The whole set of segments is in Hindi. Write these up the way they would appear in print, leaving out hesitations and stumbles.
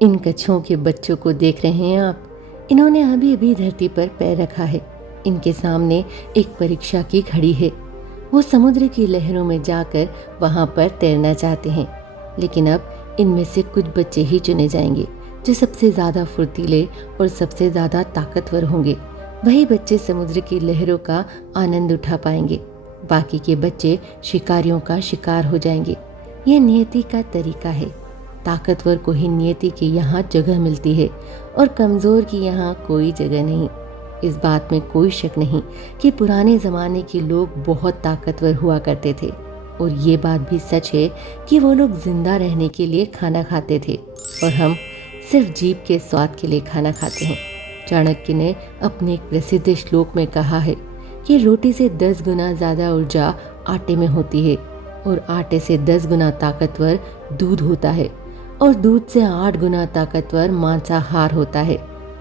इन कछुओं के बच्चों को देख रहे हैं आप? इन्होंने अभी अभी धरती पर पैर रखा है। इनके सामने एक परीक्षा की घड़ी है। वो समुद्र की लहरों में जाकर वहां पर तैरना चाहते हैं, लेकिन अब इनमें से कुछ बच्चे ही चुने जाएंगे जो सबसे ज्यादा फुर्तीले और सबसे ज्यादा ताकतवर होंगे। वही बच्चे समुद्र की लहरों का आनंद उठा पाएंगे। बाकी के बच्चे शिकारियों का शिकार हो जाएंगे। यह नियति का तरीका है। ताकतवर को ही नियति की यहाँ जगह मिलती है और कमजोर की यहाँ कोई जगह नहीं। इस बात में कोई शक नहीं कि पुराने जमाने के लोग बहुत ताकतवर हुआ करते थे, और ये बात भी सच है कि वो लोग जिंदा रहने के लिए खाना खाते थे और हम सिर्फ जीभ के स्वाद के लिए खाना खाते हैं। चाणक्य ने अपने एक प्रसिद्ध श्लोक में कहा है कि रोटी से 10 गुना ज्यादा ऊर्जा आटे में होती है और आटे से 10 गुना ताकतवर दूध होता है और दूध से 8 गुना ताकतवर मांसाहार होता है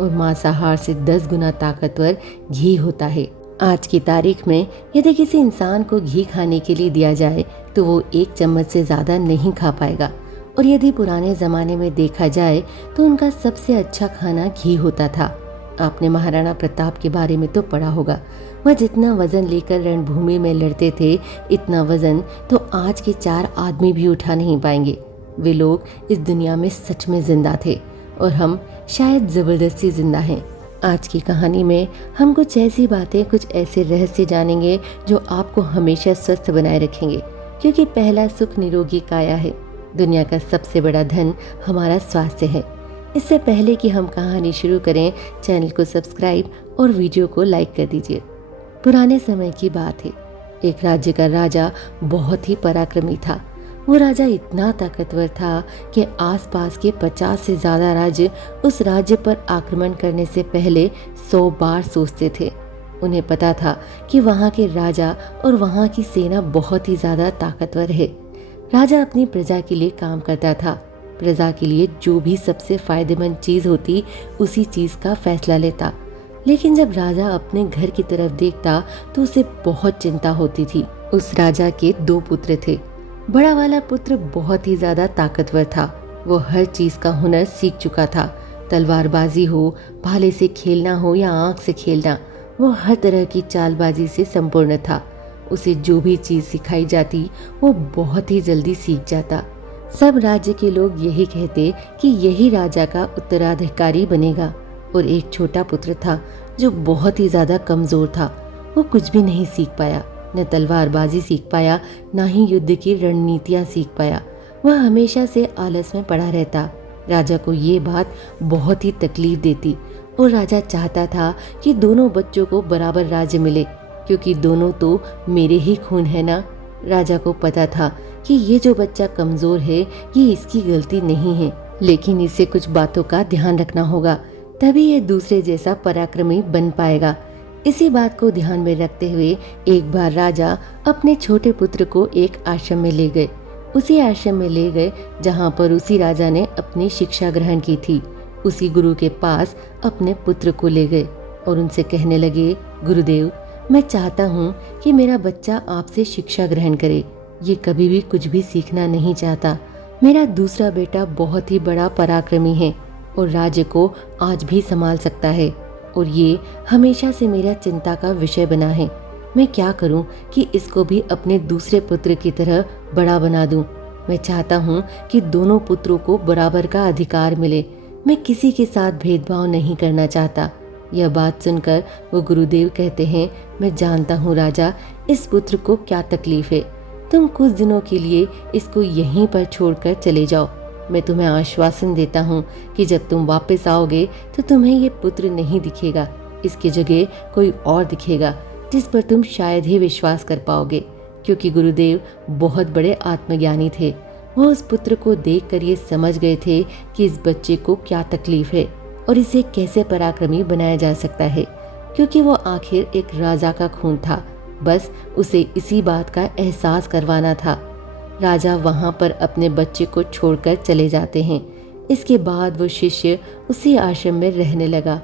और मांसाहार से 10 गुना ताकतवर घी होता है। आज की तारीख में यदि किसी इंसान को घी खाने के लिए दिया जाए तो वो 1 चम्मच से ज्यादा नहीं खा पाएगा, और यदि पुराने जमाने में देखा जाए तो उनका सबसे अच्छा खाना घी होता था। आपने महाराणा प्रताप के बारे में तो पढ़ा होगा। वह जितना वजन लेकर रणभूमि में लड़ते थे, इतना वजन तो आज के 4 आदमी भी उठा नहीं पाएंगे। वे लोग इस दुनिया में सच में जिंदा थे और हम शायद जबरदस्ती जिंदा हैं। आज की कहानी में हम कुछ ऐसी बातें, कुछ ऐसे रहस्य जानेंगे जो आपको हमेशा स्वस्थ बनाए रखेंगे, क्योंकि पहला सुख निरोगी काया है। दुनिया का सबसे बड़ा धन हमारा स्वास्थ्य है। इससे पहले कि हम कहानी शुरू करें, चैनल को सब्सक्राइब और वीडियो को लाइक कर दीजिए। पुराने समय की बात है। एक राज्य का राजा बहुत ही पराक्रमी था। वो राजा इतना ताकतवर था कि आसपास के 50 से ज्यादा राज्य उस राज्य पर आक्रमण करने से पहले 100 बार सोचते थे। उन्हें पता था कि वहाँ के राजा और वहाँ की सेना बहुत ही ज्यादा ताकतवर है। राजा अपनी प्रजा के लिए काम करता था। प्रजा के लिए जो भी सबसे फायदेमंद चीज होती, उसी चीज का फैसला लेता। लेकिन जब राजा अपने घर की तरफ देखता तो उसे बहुत चिंता होती थी। उस राजा के 2 पुत्र थे। बड़ा वाला पुत्र बहुत ही ज्यादा ताकतवर था। वो हर चीज का हुनर सीख चुका था। तलवारबाजी हो, भाले से खेलना हो या आंख से खेलना, वो हर तरह की चालबाजी से संपूर्ण था। उसे जो भी चीज सिखाई जाती वो बहुत ही जल्दी सीख जाता। सब राज्य के लोग यही कहते कि यही राजा का उत्तराधिकारी बनेगा। और एक छोटा पुत्र था जो बहुत ही ज्यादा कमजोर था। वो कुछ भी नहीं सीख पाया, न तलवारबाजी सीख पाया, न ही युद्ध की रणनीतियां सीख पाया। वह हमेशा से आलस में पड़ा रहता। राजा को ये बात बहुत ही तकलीफ देती और राजा चाहता था कि दोनों बच्चों को बराबर राज्य मिले, क्योंकि दोनों तो मेरे ही खून है ना। राजा को पता था कि ये जो बच्चा कमजोर है ये इसकी गलती नहीं है, लेकिन इसे कुछ बातों का ध्यान रखना होगा, तभी ये दूसरे जैसा पराक्रमी बन पाएगा। इसी बात को ध्यान में रखते हुए एक बार राजा अपने छोटे पुत्र को एक आश्रम में ले गए। उसी आश्रम में ले गए जहाँ पर उसी राजा ने अपनी शिक्षा ग्रहण की थी। उसी गुरु के पास अपने पुत्र को ले गए और उनसे कहने लगे, गुरुदेव, मैं चाहता हूँ कि मेरा बच्चा आपसे शिक्षा ग्रहण करे। ये कभी भी कुछ भी सीखना नहीं चाहता। मेरा दूसरा बेटा बहुत ही बड़ा पराक्रमी है और राज्य को आज भी संभाल सकता है, और ये हमेशा से मेरा चिंता का विषय बना है। मैं क्या करूं कि इसको भी अपने दूसरे पुत्र की तरह बड़ा बना दूं। मैं चाहता हूं कि दोनों पुत्रों को बराबर का अधिकार मिले। मैं किसी के साथ भेदभाव नहीं करना चाहता। यह बात सुनकर वो गुरुदेव कहते हैं, मैं जानता हूँ राजा, इस पुत्र को क्या तकलीफ है। तुम कुछ दिनों के लिए इसको यहीं पर छोड़कर चले जाओ। मैं तुम्हें आश्वासन देता हूँ कि जब तुम वापस आओगे तो तुम्हें ये पुत्र नहीं दिखेगा। इसकी जगह कोई और दिखेगा जिस पर तुम शायद ही विश्वास कर पाओगे, क्योंकि गुरुदेव बहुत बड़े आत्मज्ञानी थे। वो उस पुत्र को देखकर ये समझ गए थे कि इस बच्चे को क्या तकलीफ है और इसे कैसे पराक्रमी बनाया जा सकता है, क्योंकि वो आखिर एक राजा का खून था। बस उसे इसी बात का एहसास करवाना था। राजा वहां पर अपने बच्चे को छोड़कर चले जाते हैं। इसके बाद वो शिष्य उसी आश्रम में रहने लगा।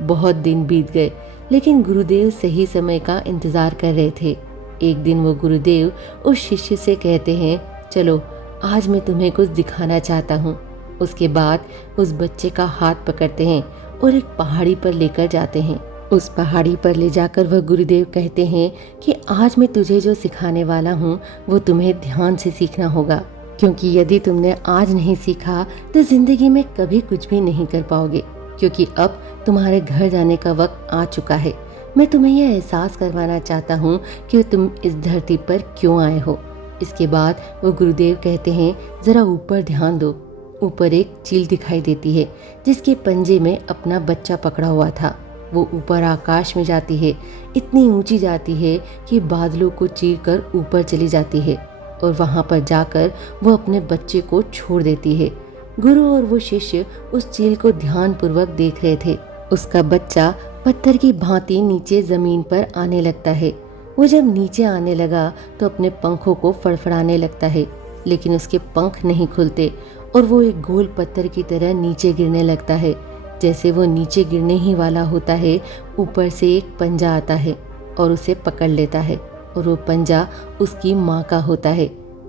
बहुत दिन बीत गए, लेकिन गुरुदेव सही समय का इंतजार कर रहे थे। एक दिन वो गुरुदेव उस शिष्य से कहते हैं, चलो आज मैं तुम्हें कुछ दिखाना चाहता हूँ। उसके बाद उस बच्चे का हाथ पकड़ते हैं और एक पहाड़ी पर लेकर जाते हैं। उस पहाड़ी पर ले जाकर वह गुरुदेव कहते हैं कि आज मैं तुझे जो सिखाने वाला हूँ वो तुम्हें ध्यान से सीखना होगा, क्योंकि यदि तुमने आज नहीं सीखा तो जिंदगी में कभी कुछ भी नहीं कर पाओगे, क्योंकि अब तुम्हारे घर जाने का वक्त आ चुका है। मैं तुम्हें यह एहसास करवाना चाहता हूँ कि तुम इस धरती पर क्यों आए हो। इसके बाद वो गुरुदेव कहते हैं, जरा ऊपर ध्यान दो। ऊपर एक चील दिखाई देती है जिसके पंजे में अपना बच्चा पकड़ा हुआ था। वो ऊपर आकाश में जाती है, इतनी ऊंची जाती है कि बादलों को चीर कर ऊपर चली जाती है और वहां पर जाकर वो अपने बच्चे को छोड़ देती है। गुरु और वो शिष्य उस चील को ध्यानपूर्वक देख रहे थे। उसका बच्चा पत्थर की भांति नीचे जमीन पर आने लगता है। वो जब नीचे आने लगा तो अपने पंखों को फड़फड़ाने लगता है, लेकिन उसके पंख नहीं खुलते और वो एक गोल पत्थर की तरह नीचे गिरने लगता है। जैसे वो नीचे गिरने ही वाला होता है, ऊपर से एक पंजा आता है और उसे पकड़ लेता है और वो पंजा उसकी माँ का होता है।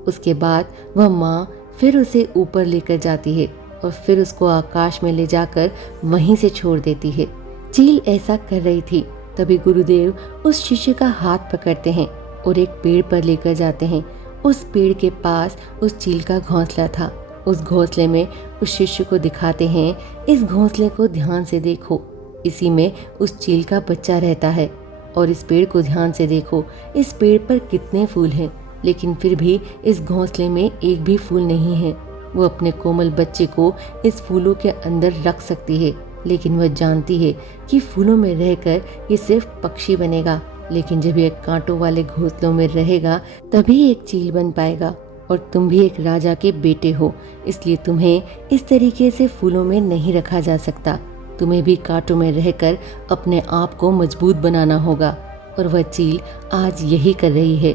उसके बाद वह माँ फिर उसे ऊपर लेकर जाती है और फिर उसको आकाश में ले जाकर वहीं से छोड़ देती है। चील ऐसा कर रही थी, तभी गुरुदेव उस शिष्य का हाथ पकड़ते हैं और एक पेड़ पर लेकर जाते हैं। उस पेड़ के पास उस चील का घोंसला था। उस घोंसले में उस शिष्य को दिखाते हैं, इस घोंसले को ध्यान से देखो, इसी में उस चील का बच्चा रहता है। और इस पेड़ को ध्यान से देखो, इस पेड़ पर कितने फूल हैं, लेकिन फिर भी इस घोंसले में एक भी फूल नहीं है। वो अपने कोमल बच्चे को इस फूलों के अंदर रख सकती है, लेकिन वह जानती है कि फूलों में रहकर ये सिर्फ पक्षी बनेगा, लेकिन जब ये कांटों वाले घोंसलों में रहेगा तभी एक चील बन पाएगा। और तुम भी एक राजा के बेटे हो, इसलिए तुम्हें इस तरीके से फूलों में नहीं रखा जा सकता। तुम्हें भी कांटों में रहकर अपने आप को मजबूत बनाना होगा। और वह चील आज यही कर रही है।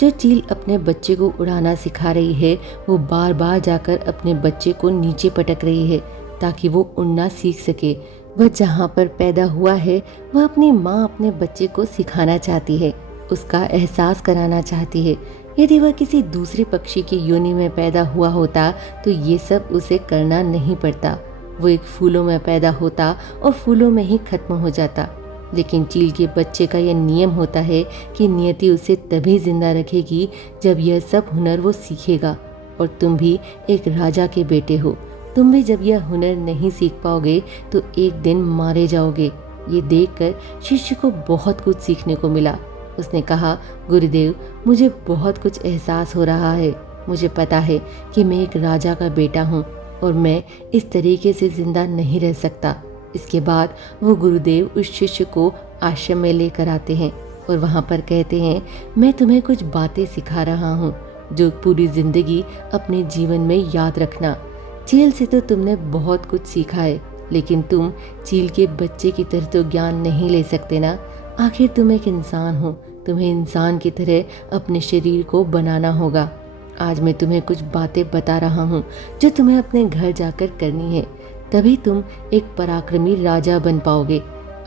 जो चील अपने बच्चे को उड़ाना सिखा रही है, वो बार बार जाकर अपने बच्चे को नीचे पटक रही है ताकि वो उड़ना सीख सके। वह जहाँ पर पैदा हुआ है, वह अपनी माँ अपने बच्चे को सिखाना चाहती है, उसका एहसास कराना चाहती है। यदि वह किसी दूसरे पक्षी की योनि में पैदा हुआ होता तो ये सब उसे करना नहीं पड़ता। वो एक फूलों में पैदा होता और फूलों में ही खत्म हो जाता। लेकिन चील के बच्चे का यह नियम होता है कि नियति उसे तभी जिंदा रखेगी जब यह सब हुनर वो सीखेगा। और तुम भी एक राजा के बेटे हो, तुम भी जब यह हुनर नहीं सीख पाओगे तो एक दिन मारे जाओगे। ये देखकर शिष्य को बहुत कुछ सीखने को मिला। उसने कहा, गुरुदेव, मुझे बहुत कुछ एहसास हो रहा है। मुझे पता है कि मैं एक राजा का बेटा हूँ और मैं इस तरीके से जिंदा नहीं रह सकता। इसके बाद वो गुरुदेव उस शिष्य को आश्रम में लेकर आते हैं और वहाँ पर कहते हैं, मैं तुम्हें कुछ बातें सिखा रहा हूँ जो पूरी जिंदगी अपने जीवन में याद रखना। चील से तो तुमने बहुत कुछ सीखा है, लेकिन तुम चील के बच्चे की तरह तो ज्ञान नहीं ले सकते ना। आखिर तुम एक इंसान हो, तुम्हें इंसान की तरह अपने शरीर को बनाना होगा। आज मैं तुम्हें कुछ बातें बता रहा हूँ जो तुम्हें अपने घर जाकर करनी है, तभी तुम एक पराक्रमी राजा बन पाओगे,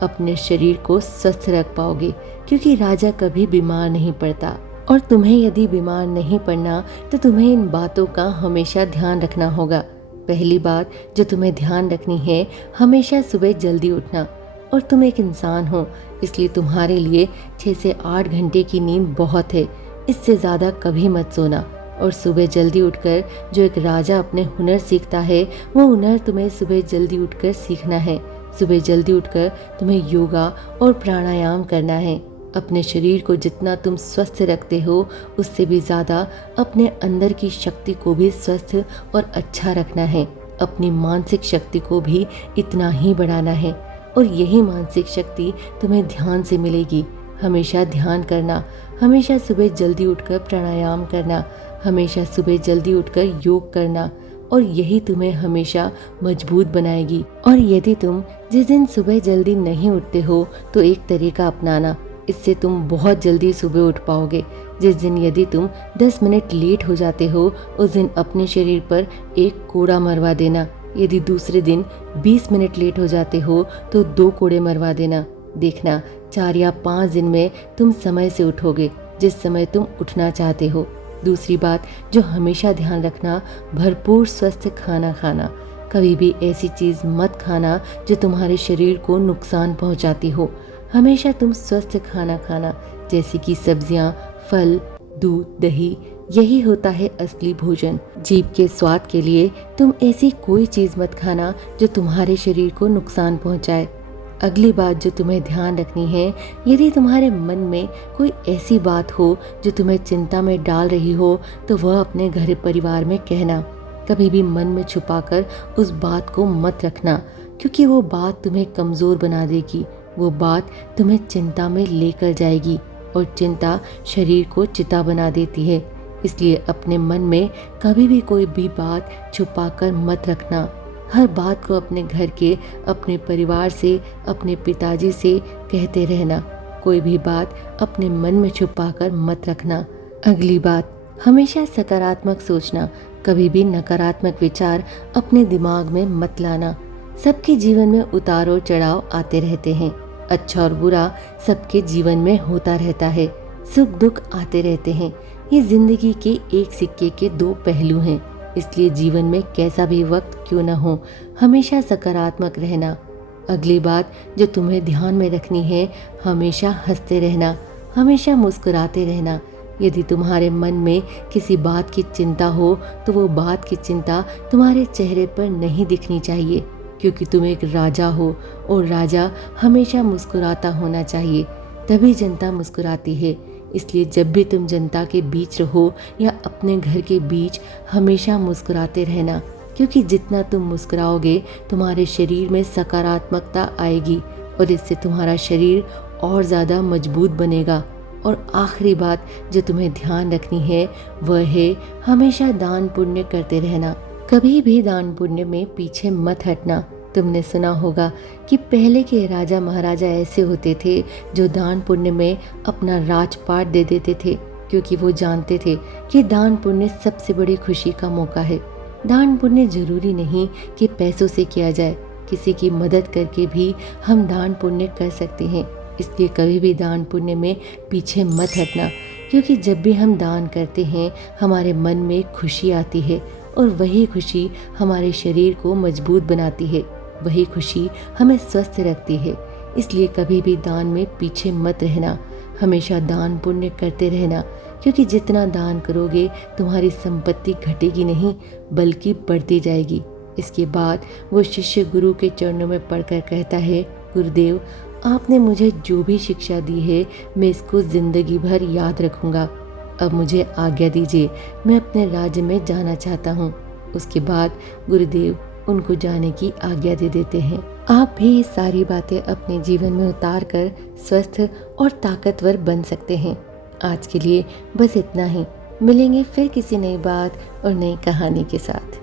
अपने शरीर को स्वस्थ रख पाओगे, क्योंकि राजा कभी बीमार नहीं पड़ता। और तुम्हें यदि बीमार नहीं पड़ना तो तुम्हें इन बातों का हमेशा ध्यान रखना होगा। पहली बात जो तुम्हें ध्यान रखनी है, हमेशा सुबह जल्दी उठना। और तुम एक इंसान हो, इसलिए तुम्हारे लिए 6 से 8 घंटे की नींद बहुत है, इससे ज़्यादा कभी मत सोना। और सुबह जल्दी उठकर जो एक राजा अपने हुनर सीखता है, वो हुनर तुम्हें सुबह जल्दी उठकर सीखना है। सुबह जल्दी उठकर तुम्हें योगा और प्राणायाम करना है। अपने शरीर को जितना तुम स्वस्थ रखते हो, उससे भी ज़्यादा अपने अंदर की शक्ति को भी स्वस्थ और अच्छा रखना है। अपनी मानसिक शक्ति को भी इतना ही बढ़ाना है, और यही मानसिक शक्ति तुम्हें ध्यान से मिलेगी। हमेशा ध्यान करना, हमेशा सुबह जल्दी उठकर प्राणायाम करना, हमेशा सुबह जल्दी उठकर योग करना, और यही तुम्हें हमेशा मजबूत बनाएगी। और यदि तुम जिस दिन सुबह जल्दी नहीं उठते हो तो एक तरीका अपनाना, इससे तुम बहुत जल्दी सुबह उठ पाओगे। जिस दिन यदि तुम 10 मिनट लेट हो जाते हो, उस दिन अपने शरीर पर एक कोड़ा मरवा देना। यदि दूसरे दिन 20 मिनट लेट हो जाते हो तो 2 कोड़े मरवा देना। देखना 4 या 5 दिन में तुम समय से उठोगे, जिस समय तुम उठना चाहते हो। दूसरी बात जो हमेशा ध्यान रखना, भरपूर स्वस्थ खाना खाना। कभी भी ऐसी चीज मत खाना जो तुम्हारे शरीर को नुकसान पहुंचाती हो। हमेशा तुम स्वस्थ खाना खाना, जैसे कि सब्जियां, फल, दूध, दही। यही होता है असली भोजन। जीभ के स्वाद के लिए तुम ऐसी कोई चीज मत खाना जो तुम्हारे शरीर को नुकसान पहुंचाए। अगली बात जो तुम्हें ध्यान रखनी है, यदि तुम्हारे मन में कोई ऐसी बात हो जो तुम्हें चिंता में डाल रही हो, तो वह अपने घर परिवार में कहना। कभी भी मन में छुपाकर उस बात को मत रखना, क्योंकि वो बात तुम्हें कमजोर बना देगी। वो बात तुम्हें चिंता में लेकर जाएगी और चिंता शरीर को चिता बना देती है। इसलिए अपने मन में कभी भी कोई भी बात छुपाकर मत रखना। हर बात को अपने घर के, अपने परिवार से, अपने पिताजी से कहते रहना। कोई भी बात अपने मन में छुपाकर मत रखना। अगली बात, हमेशा सकारात्मक सोचना। कभी भी नकारात्मक विचार अपने दिमाग में मत लाना। सबके जीवन में उतार और चढ़ाव आते रहते हैं। अच्छा और बुरा सबके जीवन में होता रहता है। सुख दुख आते रहते हैं। ये जिंदगी के एक सिक्के के दो पहलू हैं। इसलिए जीवन में कैसा भी वक्त क्यों न हो, हमेशा सकारात्मक रहना। अगली बात जो तुम्हें ध्यान में रखनी है, हमेशा हंसते रहना, हमेशा मुस्कुराते रहना। यदि तुम्हारे मन में किसी बात की चिंता हो, तो वो बात की चिंता तुम्हारे चेहरे पर नहीं दिखनी चाहिए, क्योंकि तुम एक राजा हो और राजा हमेशा मुस्कुराता होना चाहिए, तभी जनता मुस्कुराती है। इसलिए जब भी तुम जनता के बीच रहो या अपने घर के बीच, हमेशा मुस्कुराते रहना, क्योंकि जितना तुम मुस्कुराओगे तुम्हारे शरीर में सकारात्मकता आएगी और इससे तुम्हारा शरीर और ज़्यादा मजबूत बनेगा। और आखिरी बात जो तुम्हें ध्यान रखनी है, वह है हमेशा दान पुण्य करते रहना। कभी भी दान पुण्य में पीछे मत हटना। तुमने सुना होगा कि पहले के राजा महाराजा ऐसे होते थे जो दान पुण्य में अपना राजपाट दे देते थे, क्योंकि वो जानते थे कि दान पुण्य सबसे बड़ी खुशी का मौका है। दान पुण्य जरूरी नहीं कि पैसों से किया जाए, किसी की मदद करके भी हम दान पुण्य कर सकते हैं। इसलिए कभी भी दान पुण्य में पीछे मत हटना, क्योंकि जब भी हम दान करते हैं हमारे मन में खुशी आती है और वही खुशी हमारे शरीर को मजबूत बनाती है, वही खुशी हमें स्वस्थ रखती है। इसलिए कभी भी दान में पीछे मत रहना, हमेशा दान पुण्य करते रहना, क्योंकि जितना दान करोगे तुम्हारी संपत्ति घटेगी नहीं बल्कि बढ़ती जाएगी। इसके बाद वो शिष्य गुरु के चरणों में पड़कर कहता है, गुरुदेव, आपने मुझे जो भी शिक्षा दी है मैं इसको जिंदगी भर याद रखूंगा। अब मुझे आज्ञा दीजिए, मैं अपने राज्य में जाना चाहता हूँ। उसके बाद गुरुदेव उनको जाने की आज्ञा दे देते हैं। आप भी ये सारी बातें अपने जीवन में उतार कर स्वस्थ और ताकतवर बन सकते हैं। आज के लिए बस इतना ही। मिलेंगे फिर किसी नई बात और नई कहानी के साथ।